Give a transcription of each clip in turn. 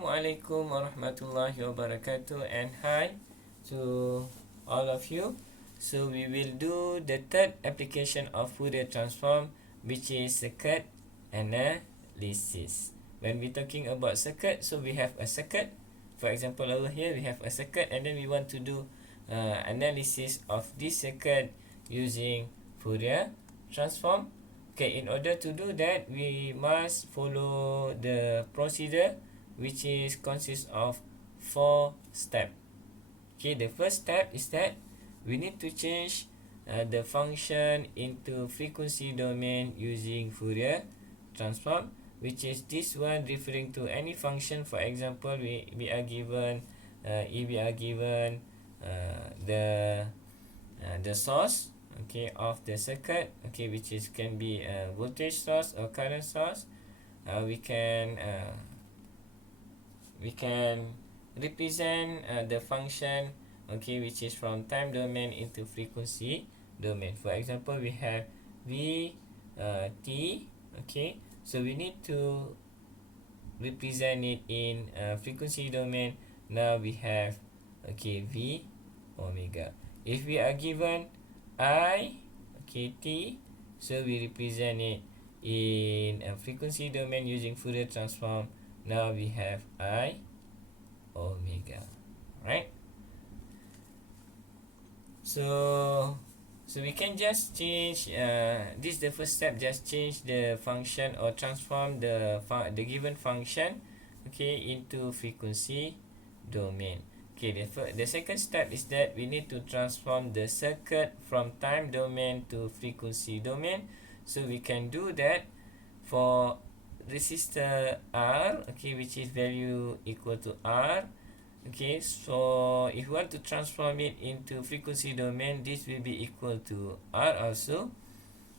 Assalamualaikum warahmatullahi wabarakatuh, and hi to all of you. So we will do the third application of Fourier transform, which is circuit analysis. When we talking about circuit, so we have a circuit. For example, over here we have a circuit, and then we want to do analysis of this circuit using Fourier transform. Okay, in order to do that, we must follow the procedure, which is consists of 4 steps. Okay, the first step is that we need to change the function into frequency domain using Fourier transform, which is this one referring to any function. For example, we are given if we are given the source, okay, of the circuit, okay, which is can be a voltage source or current source. We can represent the function, okay, which is from time domain into frequency domain. For example, we have v t, okay, so we need to represent it in frequency domain. Now we have, okay, v omega. If we are given I, okay, t, so we represent it in a frequency domain using Fourier transform. Now we have I omega, right? So we can just change this is the first step. Just change the function or transform the given function, okay, into frequency domain. Okay, the second step is that we need to transform the circuit from time domain to frequency domain. So we can do that for resistor R, okay, which is value equal to R. Okay, so if we want to transform it into frequency domain, this will be equal to R also.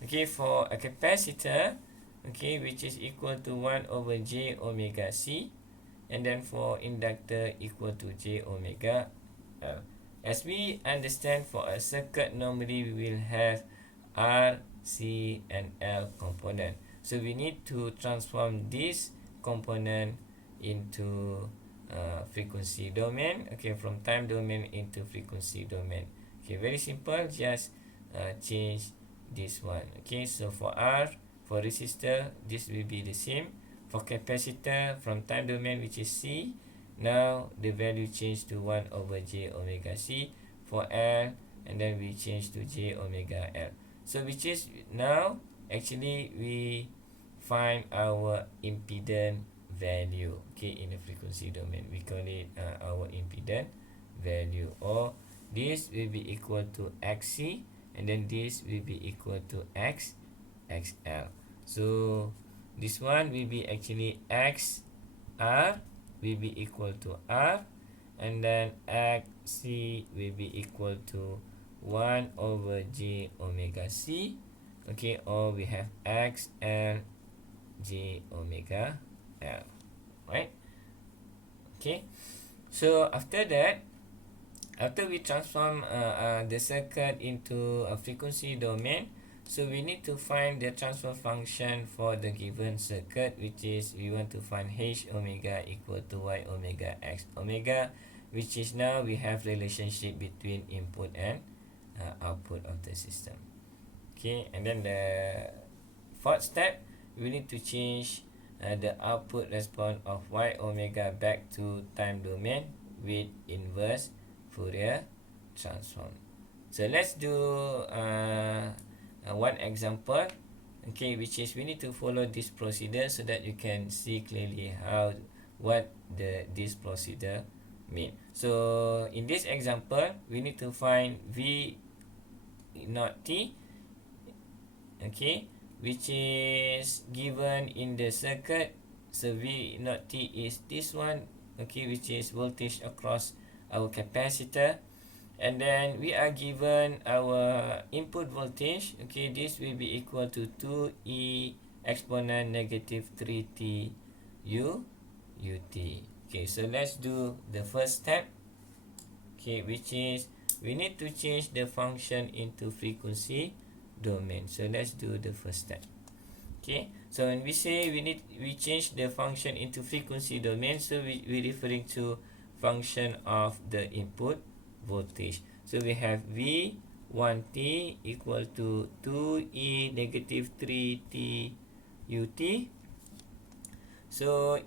Okay, for a capacitor, okay, which is equal to 1 over J omega C. And then for inductor equal to J omega L. As we understand, for a circuit normally we will have R, C and L component. So we need to transform this component into frequency domain, okay, from time domain into frequency domain. Okay, very simple, just change this one. Okay, so for R, for resistor, this will be the same. For capacitor, from time domain, which is C, now the value change to 1 over J omega C. For L, and then we change to J omega L. So which is now actually we find our impedance value, okay, in the frequency domain. We call it our impedance value, or this will be equal to XC, and then this will be equal to XL. So this one will be actually XR will be equal to R, and then XC will be equal to 1 over J omega C, okay, or we have XL J omega L, right? Okay, so after that, after we transform the circuit into a frequency domain, so we need to find the transfer function for the given circuit, which is we want to find H omega equal to Y omega X omega, which is now we have relationship between input and output of the system. Okay, and then the fourth step, we need to change the output response of Y omega back to time domain with inverse Fourier transform. So let's do one example, okay, which is we need to follow this procedure so that you can see clearly what this procedure mean. So in this example, we need to find V naught T, okay, which is given in the circuit. So V naught T is this one, okay, which is voltage across our capacitor. And then we are given our input voltage, okay, this will be equal to 2e exponent negative 3t u ut. Okay, so let's do the first step, okay, which is we need to change the function into frequency domain. So let's do the first step. Okay, So when we say we change the function into frequency domain, so we referring to function of the input voltage. So we have V1t equal to 2e negative 3t ut. So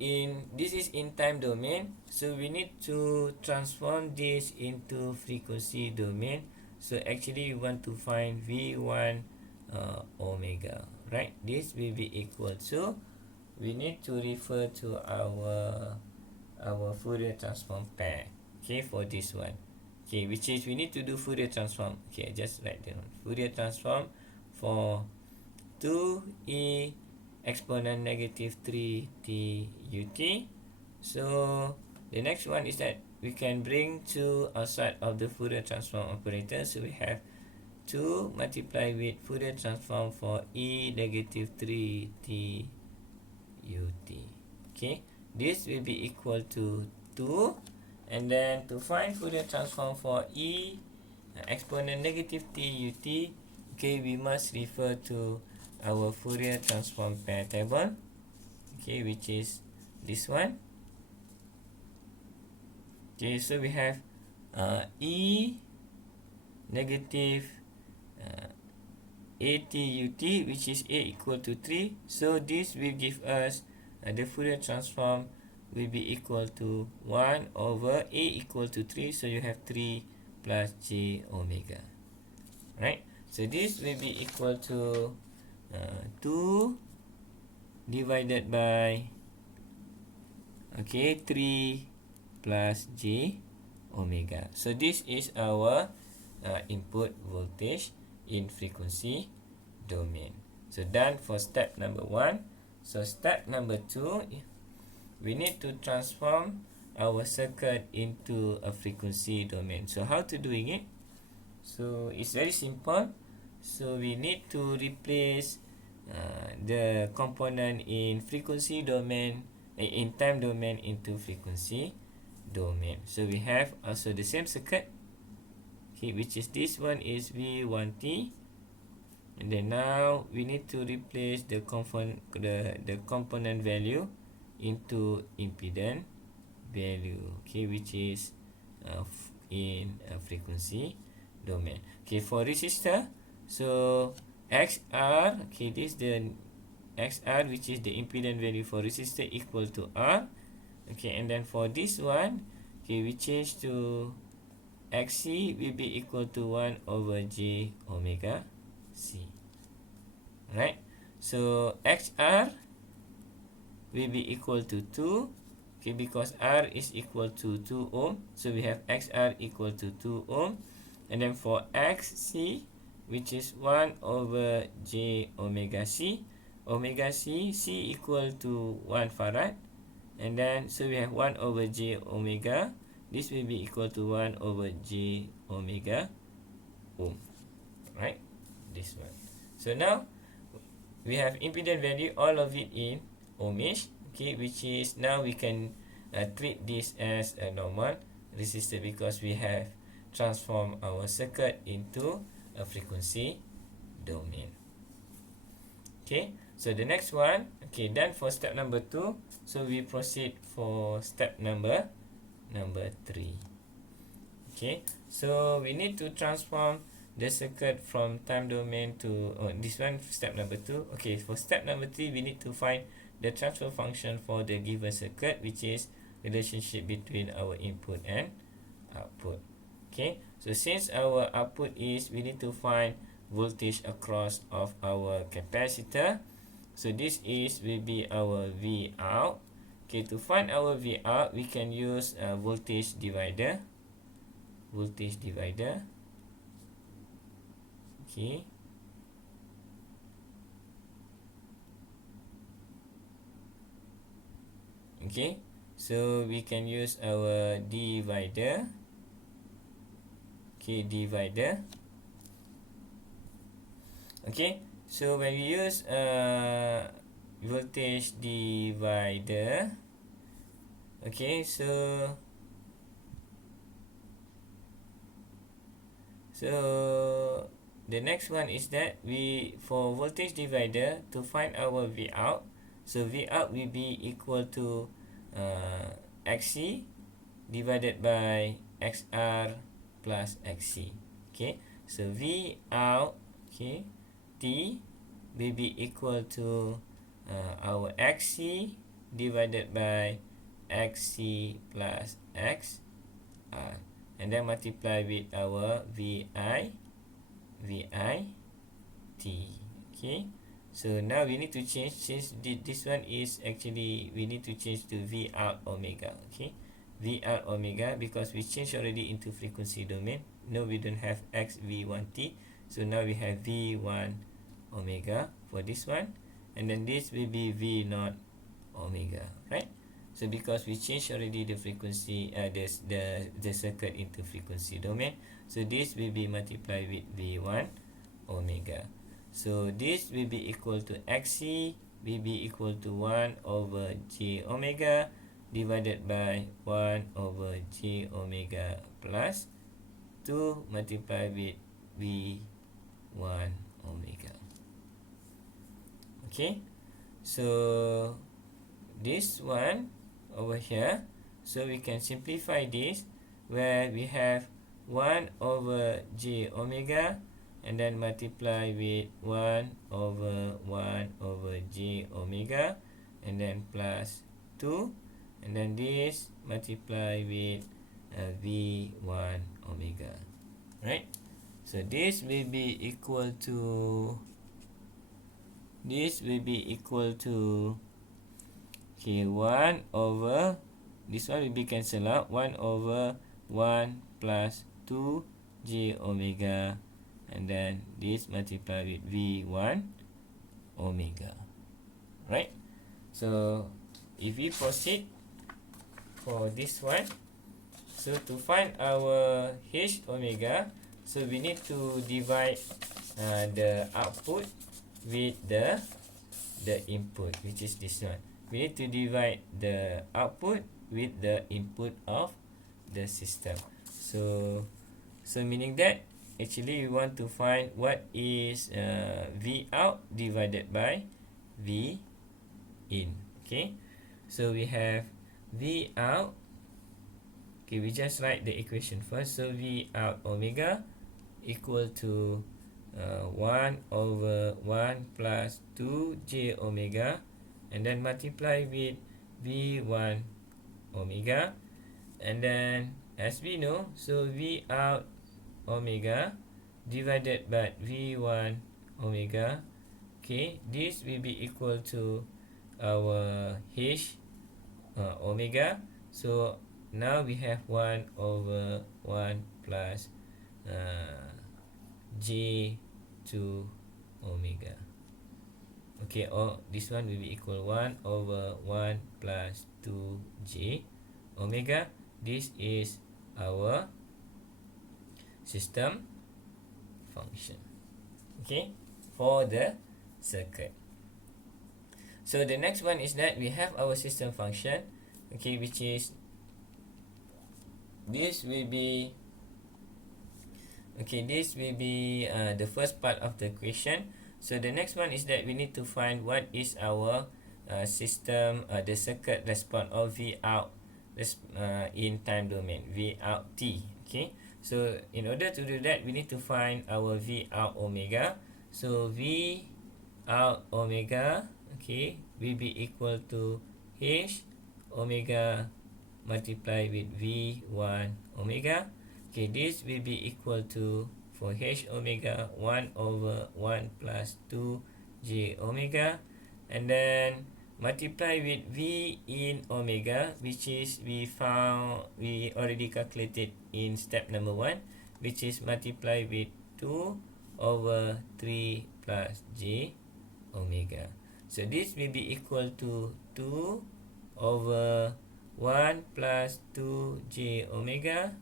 this is in time domain, so we need to transform this into frequency domain. So actually we want to find V1 omega, right? This will be equal to, we need to refer to our Fourier transform pair, okay, for this one, okay, which is we need to do Fourier transform. Okay, just write down Fourier transform for 2e exponent negative 3t ut. So the next one is that we can bring 2 outside of the Fourier transform operator. So we have 2 multiplied with Fourier transform for e negative 3t ut. Okay, this will be equal to 2. And then to find Fourier transform for e exponent negative t ut, okay, we must refer to our Fourier transform pair table, okay, which is this one. Okay, so we have e negative at ut, which is a equal to 3. So this will give us the Fourier transform will be equal to 1 over a equal to 3. So you have 3 plus j omega, right? So this will be equal to 2 divided by, okay, 3 plus j omega. So this is our input voltage in frequency domain. So done for step number 1. So step number 2, we need to transform our circuit into a frequency domain. So how to doing it? So it's very simple. So we need to replace the component in frequency domain, in time domain, into frequency domain. So we have also the same circuit, okay, which is this one is V1t, and then now we need to replace the component value into impedance value, okay, which is in frequency domain. Okay, for resistor, so XR, okay, this is the XR, which is the impedance value for resistor, equal to R. Okay, and then for this one, okay, we change to XC will be equal to 1 over j omega C. Right? So XR will be equal to 2. Okay, because R is equal to 2 ohm. So we have XR equal to 2 ohm. And then for XC, which is 1 over j omega C. Omega C, C equal to 1 farad. And then, so we have 1 over j omega. This will be equal to 1 over j omega ohm. Right? This one. So now, we have impedance value, all of it in ohmish. Okay, which is, now we can treat this as a normal resistor because we have transformed our circuit into a frequency domain. Okay, so the next one, okay, done for step number 2. So we proceed for step number 3. Okay, so we need to transform the circuit from time domain to this one, step number 2. Okay, for step number 3, we need to find the transfer function for the given circuit, which is relationship between our input and output. Okay, so since our output is, we need to find voltage across of our capacitor. So this is will be our V out. Okay, to find our V out, we can use voltage divider. Voltage divider. Okay. Okay, so we can use our divider. Okay, divider. Okay, so when we use voltage divider, okay, so the next one is that we, for voltage divider, to find our V out, so V out will be equal to XC divided by XR plus XC. Okay, so V out, okay, T will be equal to our XC divided by XC plus XR, and then multiply with our VI T. Okay, so now we need to change, since this one is actually, we need to change to V out omega. Okay, V out omega, because we changed already into frequency domain. No, we don't have X V1T, so now we have V1 omega for this one, and then this will be V0 omega, right? So because we changed already the frequency, the circuit into frequency domain, so this will be multiplied with V1 omega. So this will be equal to XC will be equal to 1 over J omega divided by 1 over J omega plus 2 multiplied with V1 omega. Okay, so this one over here, so we can simplify this, where we have 1 over J omega and then multiply with 1 over J omega and then plus 2, and then this multiply with V1 omega, right? So this will be equal to okay, 1 over, this one will be cancelled out, 1 over 1 plus 2 J omega, and then this multiply with V1 omega, right? So if we proceed for this one, so to find our H omega, so we need to divide the output with the input, which is this one. We need to divide the output with the input of the system. So meaning that actually we want to find what is V out divided by V in. Okay, so we have V out. Okay, we just write the equation first. So V out omega equal to 1 over 1 plus 2 J omega, and then multiply with V1 omega, and then as we know, so V out omega divided by V1 omega, okay, this will be equal to our H omega. So now we have 1 over 1 plus J2 omega. Okay, or this one will be equal 1 over 1 plus 2J omega. This is our system function, okay, for the circuit. So the next one is that we have our system function, okay, which is this will be the first part of the equation. So the next one is that we need to find what is our system, the circuit response of V out in time domain, V out T. Okay, so in order to do that, we need to find our V out omega. So V out omega, okay, will be equal to H omega multiplied with V1 omega. Okay, this will be equal to, for H omega, 1 over 1 plus 2 J omega, and then multiply with V in omega, which is we already calculated in step number 1, which is multiply with 2 over 3 plus J omega. So this will be equal to 2 over 1 plus 2 J omega,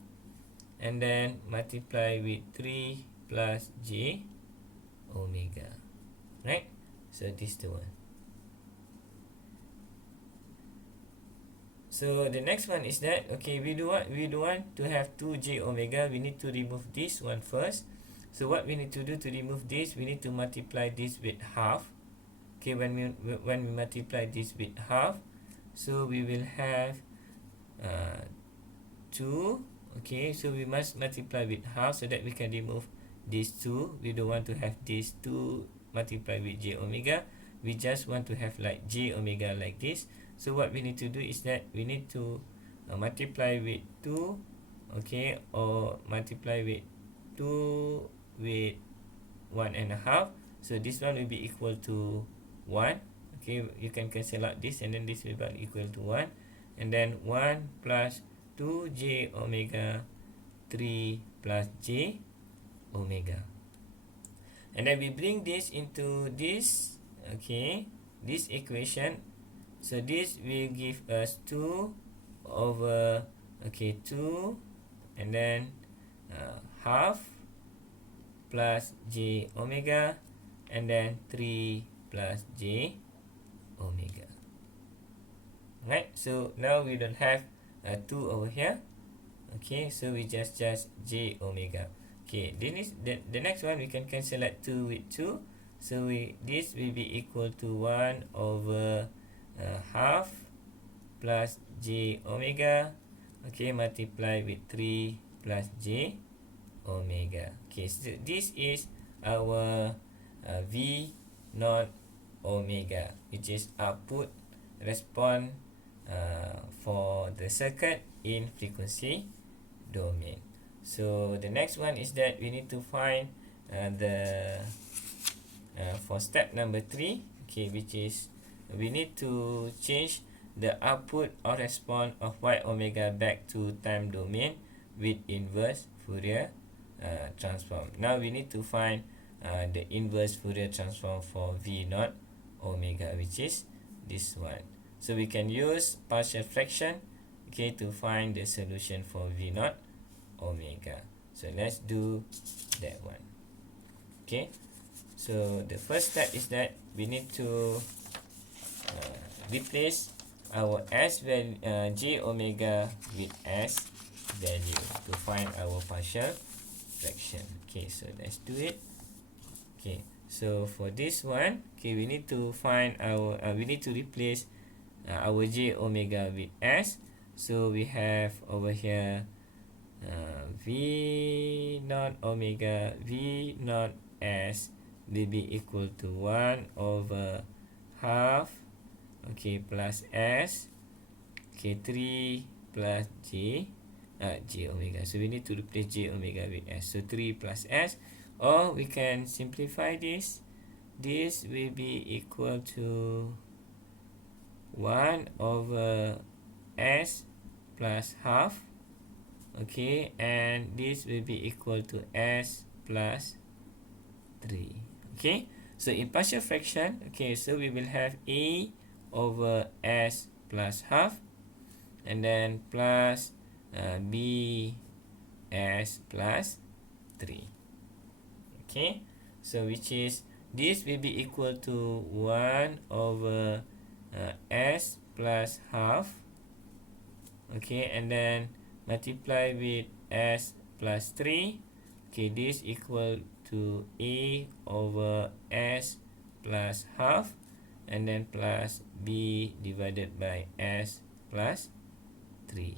and then multiply with 3 plus J omega, right? So this is the one. So the next one is that, okay, we do want to have 2 J omega. We need to remove this one first. So what we need to do to remove this, we need to multiply this with half. Okay, when we multiply this with half, so we will have 2. Okay, so we must multiply with half so that we can remove these 2. We don't want to have these 2 multiply with j omega. We just want to have like j omega like this. So what we need to do is that we need to multiply with 2, okay, or multiply with 2 with 1.5. So this one will be equal to 1. Okay, you can cancel out this, and then this will be equal to 1. And then 1 plus 2j omega 3 plus j omega. And then we bring this into this, okay, this equation. So this will give us 2 over, okay, 2 and then half plus j omega and then 3 plus j omega. Right, so now we don't have 2 over here. Okay, so we just j omega. Okay, then is the next one we can cancel out 2 with 2. So this will be equal to 1 over half plus j omega. Okay, multiply with 3 plus j omega. Okay, so this is our V naught omega, which is output response for the circuit in frequency domain. So the next one is that we need to find for step number 3, okay, which is we need to change the output or response of y omega back to time domain with inverse Fourier transform. Now we need to find the inverse Fourier transform for V naught omega, which is this one. So we can use partial fraction, okay, to find the solution for V naught omega. So let's do that one. Okay, so the first step is that we need to replace our s value, j omega with s value to find our partial fraction. Okay, so let's do it. Okay, so for this one, okay, we need to find our we need to replace our j omega with s. So we have over here v naught omega, v naught s will be equal to 1 over half, okay, plus s, okay, 3 plus j omega. So we need to replace j omega with s. So 3 plus s, or we can simplify this. This will be equal to 1 over s plus half, okay, and this will be equal to s plus 3. Okay, so in partial fraction, okay, so we will have a over s plus half, and then plus b s plus 3. Okay, so which is this will be equal to 1 over s plus half, okay, and then multiply with s plus 3. Okay, this equal to a over s plus half, and then plus b divided by s plus 3.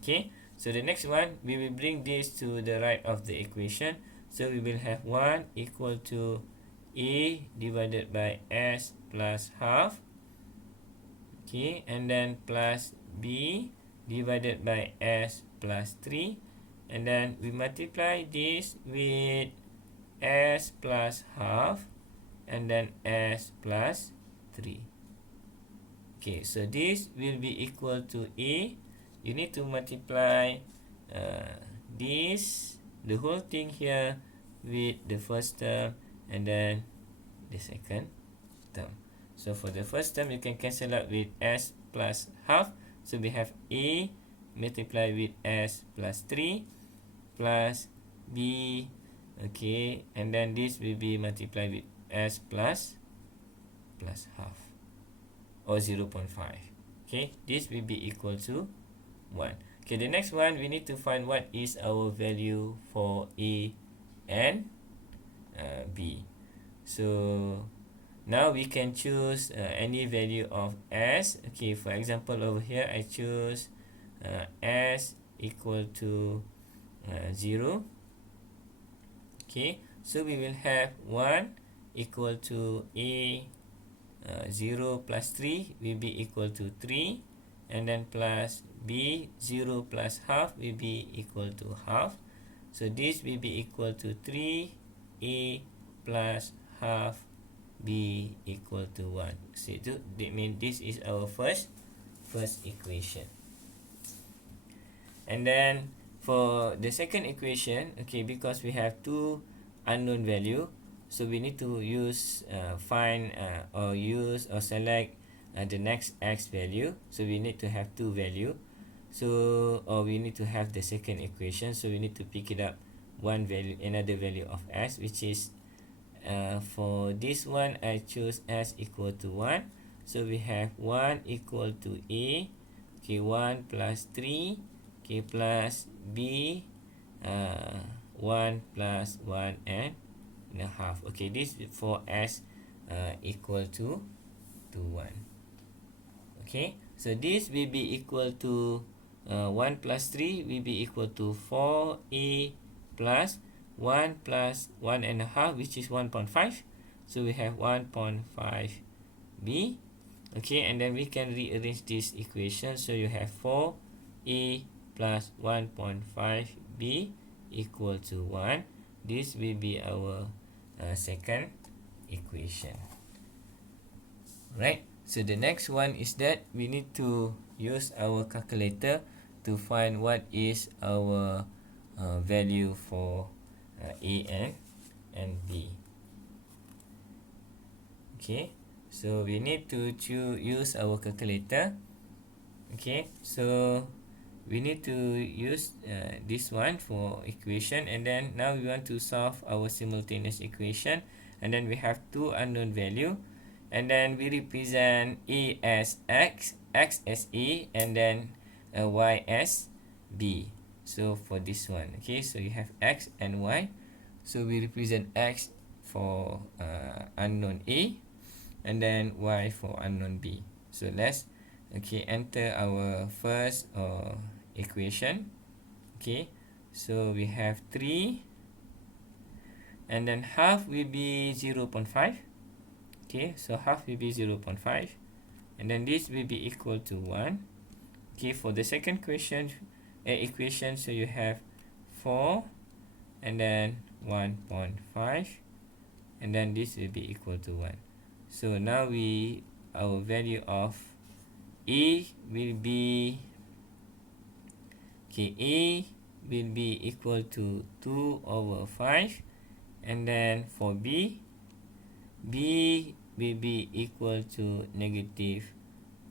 Okay, so the next one, we will bring this to the right of the equation. So we will have 1 equal to a divided by s plus half, okay, and then plus b divided by s plus 3, and then we multiply this with s plus half and then s plus 3. Okay, so this will be equal to a. You need to multiply this, the whole thing here, with the first term and then the second term. So for the first term, you can cancel out with s plus half. So we have a multiplied with s plus 3 plus b, okay, and then this will be multiplied with s plus half, or 0.5. Okay, this will be equal to 1. Okay, the next one, we need to find what is our value for a and b. So now we can choose any value of s. Okay, for example, over here I choose s equal to 0. Okay, so we will have 1 equal to a 0 plus 3 will be equal to 3, and then plus b 0 plus half will be equal to half. So this will be equal to 3a plus half b equal to 1. So that means this is our first equation. And then for the second equation, okay, because we have two unknown value, so we need to use find or use or select the next x value. So we need to have two value. So or we need to have the second equation. So we need to pick it up another value of s, which is for this one I choose s equal to 1. So we have 1 equal to a, okay, 1 plus 3, okay, plus b 1 plus 1 and a half. Okay, this is for s equal to 1. Okay, so this will be equal to 1 plus 3 will be equal to 4a plus 1 plus 1 and a half, which is 1.5. So we have 1.5b. Okay, and then we can rearrange this equation. So you have 4a plus 1.5b equal to 1. This will be our second equation. Right. So the next one is that we need to use our calculator to find what is our value for a and b. Okay, so we need to use our calculator. Okay, so we need to use this one for equation, and then now we want to solve our simultaneous equation, and then we have two unknown value, and then we represent a as x as a, and then y as b. So for this one, okay, so you have x and y, so we represent x for unknown a, and then y for unknown b. So let's enter our first equation. Okay, so we have 3, and then half will be 0.5. Okay, so half will be 0.5, and then this will be equal to 1. Okay, for the second equation, so you have 4 and then 1.5, and then this will be equal to 1. So now our value of a will be a will be equal to 2 over 5, and then for b will be equal to negative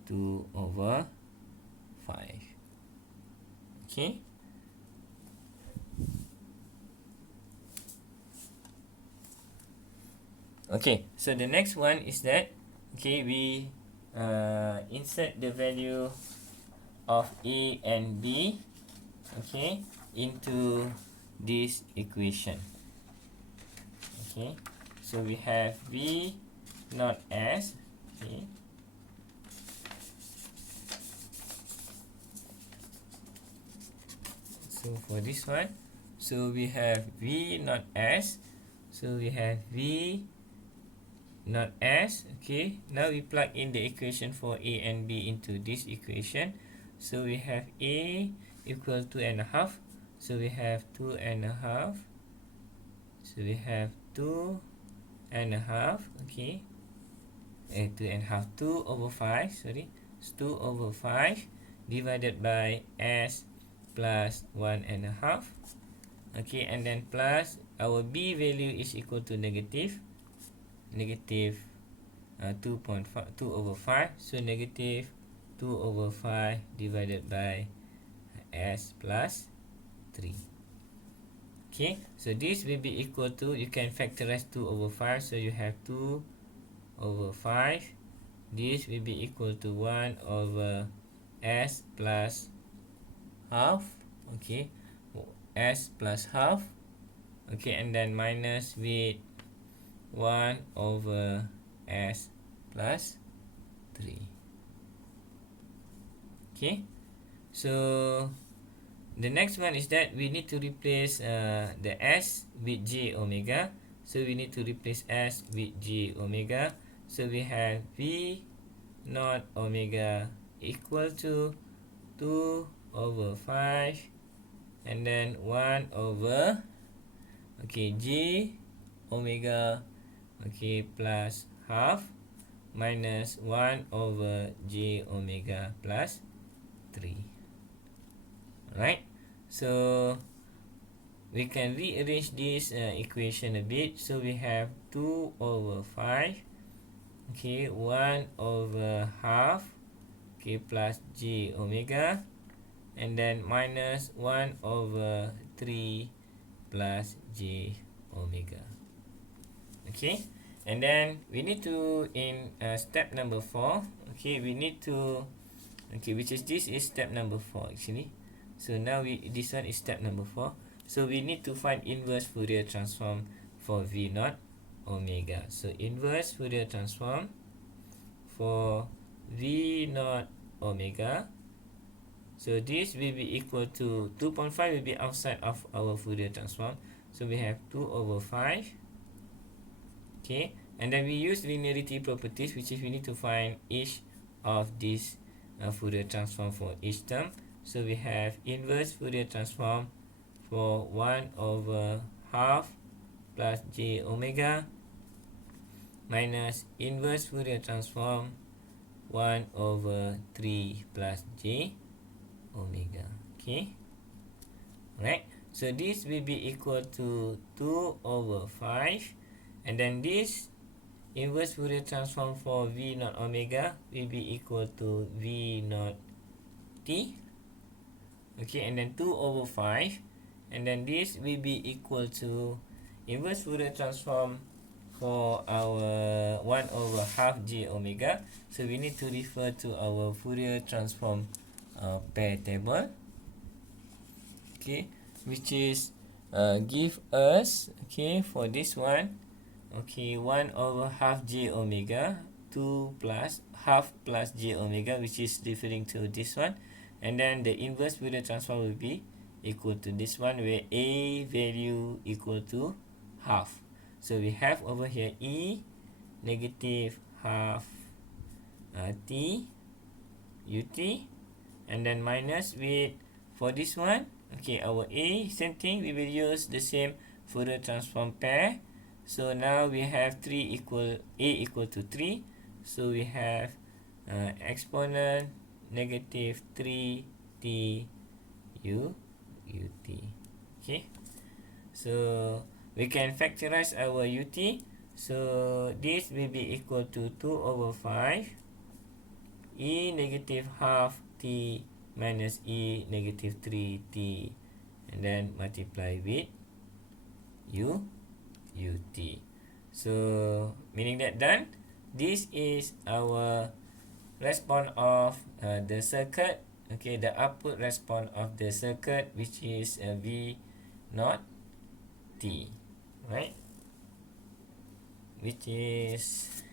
2 over 5. Okay, okay, so the next one is that we insert the value of a and b into this equation. Okay, so we have v not s. Okay, so for this one, so we have v not s, so we have v not s. Okay, now we plug in the equation for a and b into this equation. So we have a equal 2.5, so we have 2.5, so we have 2.5. Okay, 2.5, 2 over 5, sorry, it's 2 over 5 divided by s plus 1.5. Okay, and then plus our b value is equal to negative 2.5, 2 over 5, so negative 2 over 5 divided by s plus 3. Okay, so this will be equal to, you can factorize 2 over 5, so you have 2 over 5. This will be equal to 1 over s plus half. Okay, s plus half. Okay, and then minus with 1 over s plus 3. Okay, so the next one is that we need to replace the s with j omega. So we need to replace s with j omega. So we have v naught omega equal to 2 over 5 and then 1 over j omega plus half minus 1 over j omega plus 3. Alright, so we can rearrange this equation a bit. So we have 2 over 5 1 over half plus j omega and then minus 1 over 3 plus j omega. Okay, and then we need to in step number 4, we need to which is this is step number 4 actually. So now this one is step number 4. So we need to find inverse Fourier transform for v naught omega. So inverse Fourier transform for v naught omega. So this will be equal to 2.5 will be outside of our Fourier transform. So we have 2 over 5. Okay, and then we use linearity properties, which is we need to find each of these Fourier transform for each term. So we have inverse Fourier transform for 1 over half plus j omega minus inverse Fourier transform 1 over 3 plus j omega. Okay, alright, so this will be equal to 2 over 5, and then this inverse Fourier transform for v naught omega will be equal to v naught t. Okay, and then 2 over 5, and then this will be equal to inverse Fourier transform for our 1 over half j omega. So we need to refer to our Fourier transform pair table, which is give us for this one 1 over half j omega 2 plus half plus j omega, which is referring to this one, and then the inverse Fourier transform will be equal to this one where a value equal to half. So we have over here e negative half t ut, and then minus with for this one our a, same thing, we will use the same Fourier transform pair. So now we have 3 equal a equal to 3, so we have exponent negative 3 t u ut. Okay, so we can factorize our ut. So this will be equal to 2 over 5 e negative half t minus e negative 3 t, and then multiply with u ut. So meaning that done, this is our response of the circuit, the output response of the circuit, which is v naught t, right, which is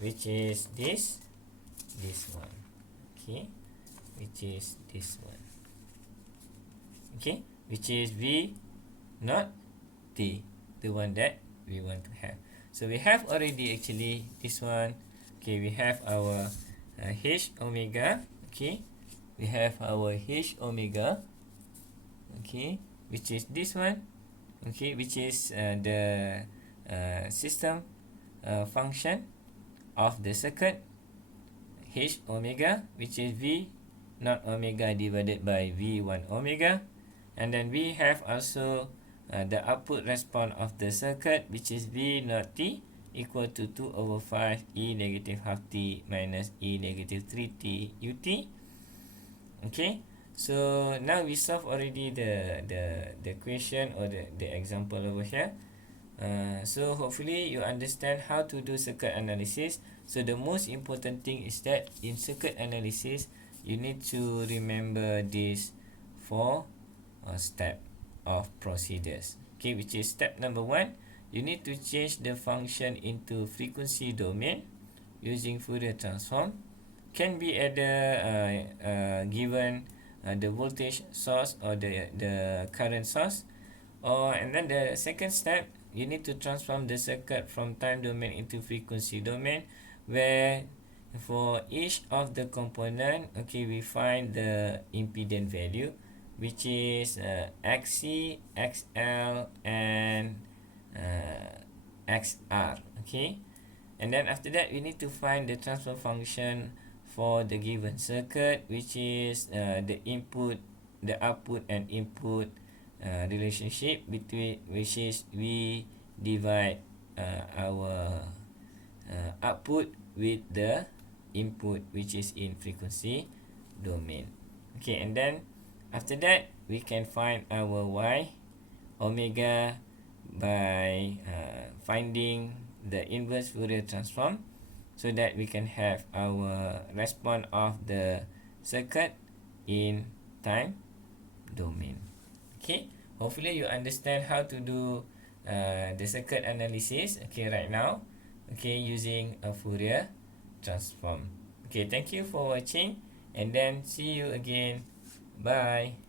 this one, which is this one, which is v naught t, the one that we want to have. So we have already actually this one. We have our h omega. We have our h omega. Which is this one. Which is the system function of the circuit h omega, which is v naught omega divided by v1 omega, and then we have also the output response of the circuit, which is v naught t equal to 2 over 5 e negative half t minus e negative 3 t ut. So now we solve already the question or the example over here. So hopefully you understand how to do circuit analysis. So the most important thing is that in circuit analysis you need to remember these 4 steps. of procedures. Okay, which is step number 1. You need to change the function into frequency domain using Fourier transform. Can be either given the voltage source or the current source. And then the second step, you need to transform the circuit from time domain into frequency domain, where for each of the component, okay, we find the impedance value, which is XC, XL, and XR. Okay, and then after that, we need to find the transfer function for the given circuit, which is the input, the output and input relationship between, which is we divide our output with the input, which is in frequency domain. Okay, and then after that, we can find our y omega by finding the inverse Fourier transform, so that we can have our response of the circuit in time domain. Okay, hopefully you understand how to do the circuit analysis, okay, right now, okay, using a Fourier transform. Okay, thank you for watching, and then see you again. Bye.